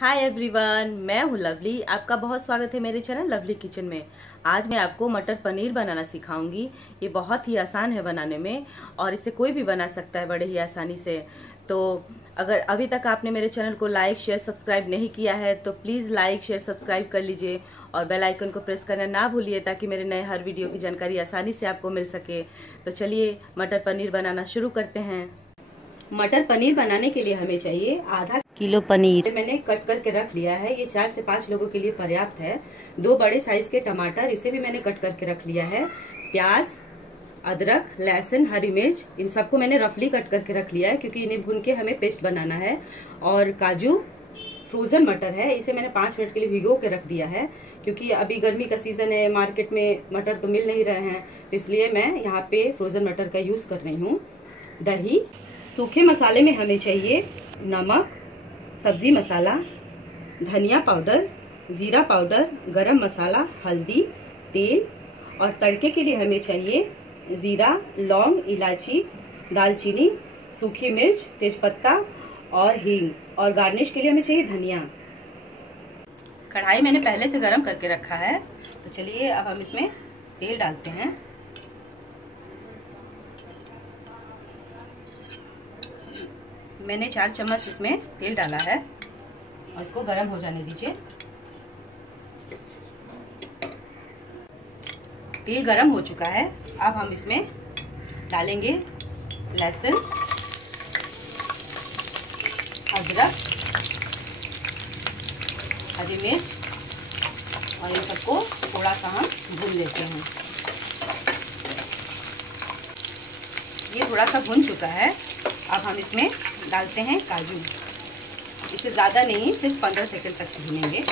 Hi everyone, मैं हूँ lovely. आपका बहुत स्वागत है मेरे चैनल लवली किचन में। आज मैं आपको मटर पनीर बनाना सिखाऊंगी। ये बहुत ही आसान है बनाने में और इसे कोई भी बना सकता है बड़े ही आसानी से। तो अगर अभी तक आपने मेरे चैनल को लाइक शेयर सब्सक्राइब नहीं किया है तो प्लीज लाइक शेयर सब्सक्राइब कर लीजिए और बेल आइकन को प्रेस करना ना भूलिए ताकि मेरे नए हर वीडियो की जानकारी आसानी से आपको मिल सके। तो चलिए मटर पनीर बनाना शुरू करते हैं। मटर पनीर बनाने के लिए हमें चाहिए आधा किलो पनीर। मैंने कट करके रख लिया है। ये 4 से 5 लोगों के लिए पर्याप्त है। 2 बड़े साइज के टमाटर, इसे भी मैंने कट करके रख लिया है। प्याज, अदरक, लहसुन, हरी मिर्च, इन सबको मैंने रफली कट करके रख लिया है क्योंकि इन्हें भून के हमें पेस्ट बनाना है। और काजू, फ्रोजन मटर है, इसे मैंने 5 मिनट के लिए भिगो के रख दिया है क्योंकि अभी गर्मी का सीजन है, मार्केट में मटर तो मिल नहीं रहे हैं, तो इसलिए मैं यहाँ पे फ्रोजन मटर का यूज कर रही हूँ। दही, सूखे मसाले में हमें चाहिए नमक, सब्जी मसाला, धनिया पाउडर, जीरा पाउडर, गरम मसाला, हल्दी, तेल। और तड़के के लिए हमें चाहिए जीरा, लौंग, इलायची, दालचीनी, सूखी मिर्च, तेजपत्ता और हींग। और गार्निश के लिए हमें चाहिए धनिया। कढ़ाई मैंने पहले से गरम करके रखा है, तो चलिए अब हम इसमें तेल डालते हैं। मैंने 4 चम्मच इसमें तेल डाला है और इसको गरम हो जाने दीजिए। तेल गरम हो चुका है। अब हम इसमें डालेंगे लहसुन, अदरक, हरी मिर्च और इन सबको थोड़ा सा हम भून लेते हैं। ये थोड़ा सा भुन चुका है। अब हम इसमें डालते हैं काजू। इसे ज़्यादा नहीं, सिर्फ 15 सेकंड तक भूनेंगे।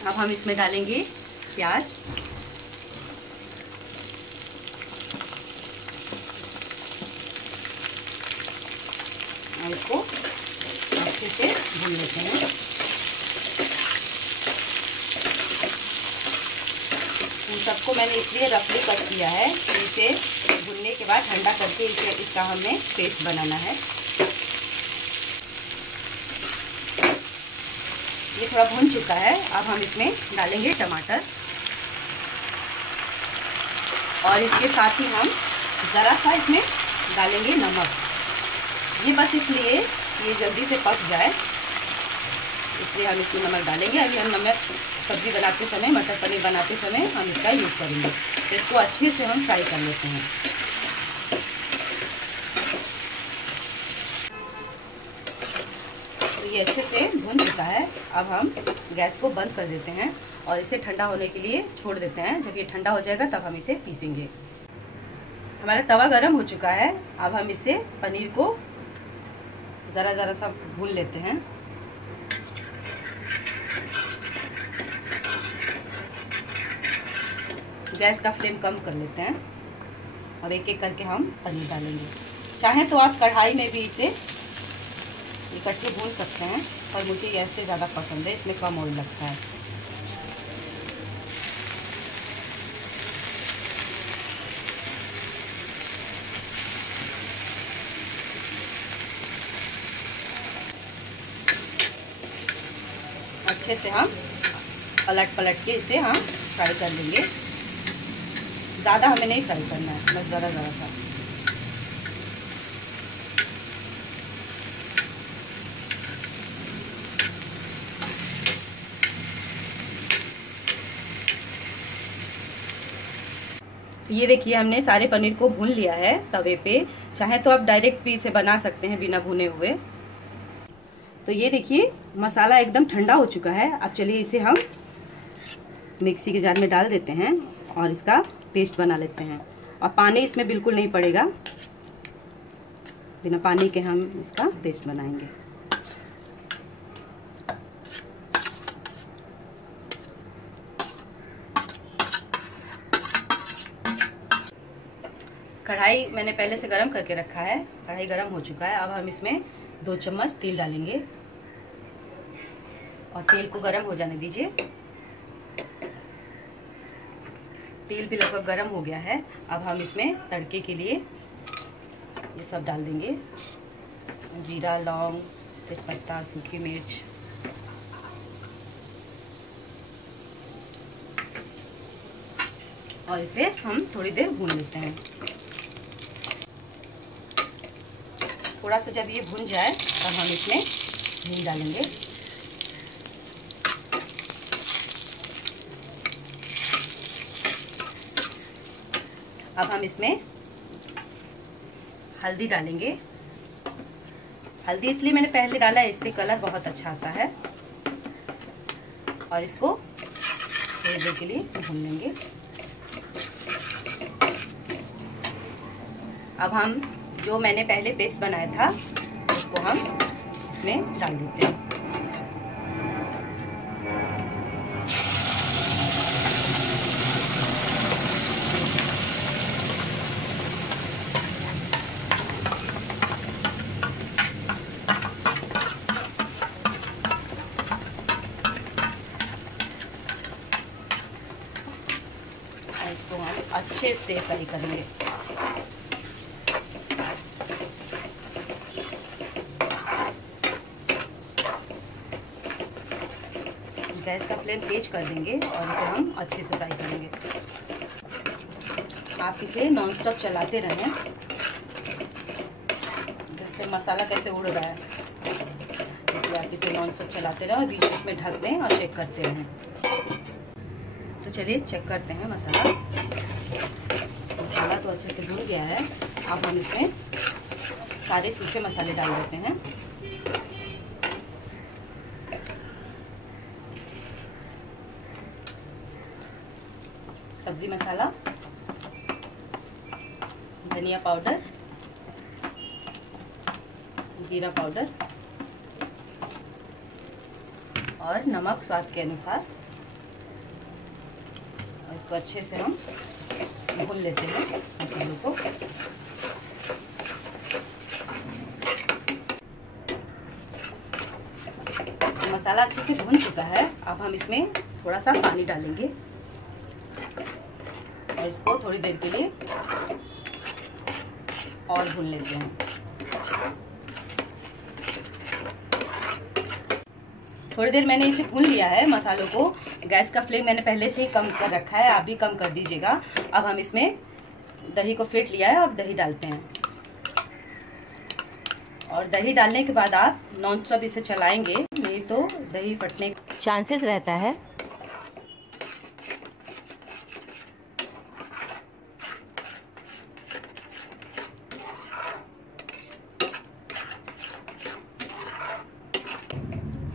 अब हम इसमें डालेंगे प्याज, और इसको अच्छे से भून लेते हैं। इन सबको मैंने इसलिए रफली कट किया है कि इसे भूनने के बाद ठंडा करके इसका हमें पेस्ट बनाना है। ये थोड़ा भून चुका है। अब हम इसमें डालेंगे टमाटर और इसके साथ ही हम ज़रा सा इसमें डालेंगे नमक। ये बस इसलिए ये जल्दी से पक जाए, इसलिए हम इसमें नमक डालेंगे। अभी हम नमक सब्ज़ी बनाते समय, मटर पनीर बनाते समय हम इसका यूज़ करेंगे। तो इसको अच्छे से हम फ्राई कर लेते हैं। तो ये अच्छे से भुन चुका है। अब हम गैस को बंद कर देते हैं और इसे ठंडा होने के लिए छोड़ देते हैं। जब ये ठंडा हो जाएगा तब हम इसे पीसेंगे। हमारा तवा गर्म हो चुका है। अब हम इसे पनीर को ज़रा सा भून लेते हैं। गैस का फ्लेम कम कर लेते हैं। अब एक एक करके हम पनीर डालेंगे। चाहें तो आप कढ़ाई में भी इसे इकट्ठे भून सकते हैं, पर मुझे ऐसे ज़्यादा पसंद है, इसमें कम ऑयल लगता है। अच्छे से हम पलट के इसे हम फ्राई कर लेंगे। ज़्यादा हमें नहीं फ्राई करना है, बस ज़रा सा। ये देखिए हमने सारे पनीर को भून लिया है तवे पे। चाहे तो आप डायरेक्ट भी इसे बना सकते हैं बिना भुने हुए। तो ये देखिए मसाला एकदम ठंडा हो चुका है। अब चलिए इसे हम मिक्सी के जार में डाल देते हैं और इसका पेस्ट बना लेते हैं। और पानी इसमें बिल्कुल नहीं पड़ेगा, बिना पानी के हम इसका पेस्ट बनाएंगे। कढ़ाई कढ़ाई मैंने पहले से गरम करके रखा है, कढ़ाई गरम हो चुका है। अब हम इसमें 2 चम्मच तेल डालेंगे और तेल को गरम हो जाने दीजिए। तेल भी लगभग गरम हो गया है। अब हम इसमें तड़के के लिए ये सब डाल देंगे, जीरा, लौंग, तेजपत्ता, सूखी मिर्च। और इसे हम थोड़ी देर भून लेते हैं। थोड़ा सा जब ये भून जाए तब हम इसमें हींग डालेंगे। अब हम इसमें हल्दी डालेंगे। हल्दी इसलिए मैंने पहले डाला है, इससे कलर बहुत अच्छा आता है। और इसको थोड़ी देर के लिए भून लेंगे। अब हम जो मैंने पहले पेस्ट बनाया था उसको हम इसमें डाल देते हैं। इसको हम अच्छे से फ्राई करेंगे। गैस का फ्लेम तेज कर देंगे और इसे हम अच्छे से फ्राई करेंगे। आप इसे नॉन स्टॉप चलाते रहें। जैसे मसाला कैसे उड़ रहा है, इसलिए आप इसे नॉन स्टॉप चलाते रहें और बीच बीच में ढक दें और चेक करते रहें। तो चलिए चेक करते हैं मसाला। मसाला तो अच्छे से भून गया है। अब हम इसमें सारे सूखे मसाले डाल देते हैं। सब्जी मसाला, धनिया पाउडर, जीरा पाउडर और नमक स्वाद के अनुसार। और इसको अच्छे से हम भून लेते हैं मसालों को। मसाला अच्छे से भून चुका है। अब हम इसमें थोड़ा सा पानी डालेंगे और इसको थोड़ी देर के लिए और भून लेते हैं। थोड़ी देर मैंने इसे भून लिया है मसालों को। गैस का फ्लेम मैंने पहले से ही कम कर रखा है, आप भी कम कर दीजिएगा। अब हम इसमें दही को फेंट लिया है और दही डालते हैं। और दही डालने के बाद आप नॉन स्टॉप इसे चलाएंगे, नहीं तो दही फटने का चांसेस रहता है।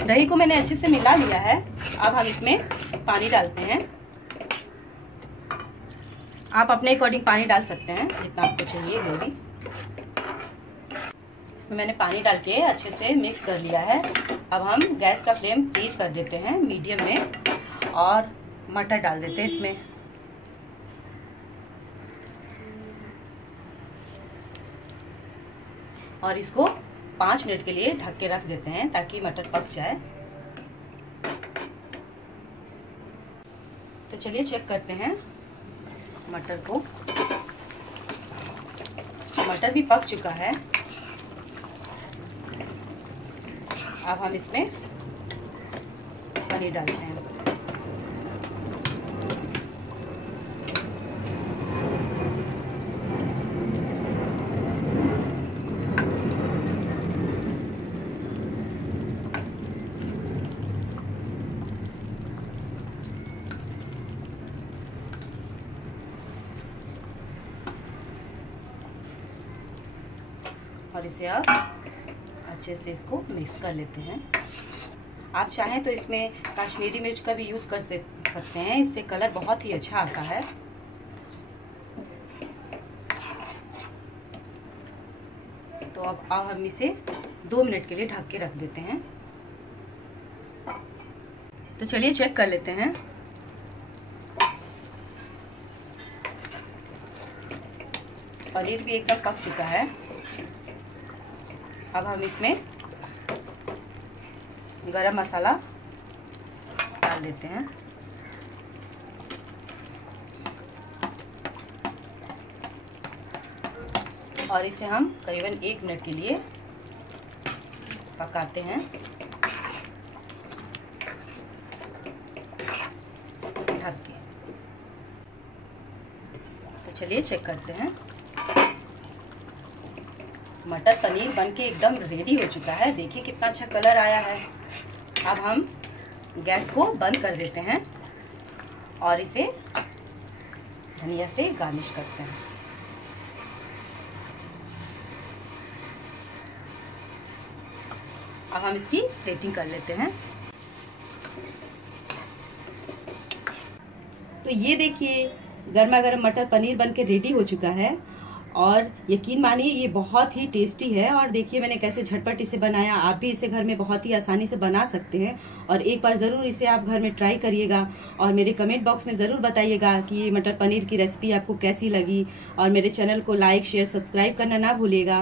दही को मैंने अच्छे से मिला लिया है। अब हम इसमें पानी डालते हैं। आप अपने अकॉर्डिंग पानी डाल सकते हैं, जितना आपको चाहिए ग्रेवी। इसमें मैंने पानी डाल के अच्छे से मिक्स कर लिया है। अब हम गैस का फ्लेम तेज कर देते हैं मीडियम में और मटर डाल देते हैं इसमें। और इसको 5 मिनट के लिए ढक के रख देते हैं ताकि मटर पक जाए। तो चलिए चेक करते हैं मटर को। मटर भी पक चुका है। अब हम इसमें पनीर डालते हैं। और इसे आप अच्छे से इसको मिक्स कर लेते हैं। आप चाहें तो इसमें कश्मीरी मिर्च का भी यूज़ कर सकते हैं, इससे कलर बहुत ही अच्छा आता है। तो अब हम इसे 2 मिनट के लिए ढक के रख देते हैं। तो चलिए चेक कर लेते हैं। पनीर भी एकदम पक चुका है। अब हम इसमें गरम मसाला डाल देते हैं। और इसे हम करीबन 1 मिनट के लिए पकाते हैं ढक के। तो चलिए चेक करते हैं। मटर पनीर बनके एकदम रेडी हो चुका है। देखिए कितना अच्छा कलर आया है। अब हम गैस को बंद कर देते हैं और इसे धनिया से गार्निश करते हैं। अब हम इसकी प्लेटिंग कर लेते हैं। तो ये देखिए गर्मा गर्म मटर पनीर बनके रेडी हो चुका है और यकीन मानिए ये बहुत ही टेस्टी है। और देखिए मैंने कैसे झटपट इसे बनाया। आप भी इसे घर में बहुत ही आसानी से बना सकते हैं और एक बार जरूर इसे आप घर में ट्राई करिएगा और मेरे कमेंट बॉक्स में जरूर बताइएगा कि ये मटर पनीर की रेसिपी आपको कैसी लगी। और मेरे चैनल को लाइक शेयर सब्सक्राइब करना ना भूलिएगा।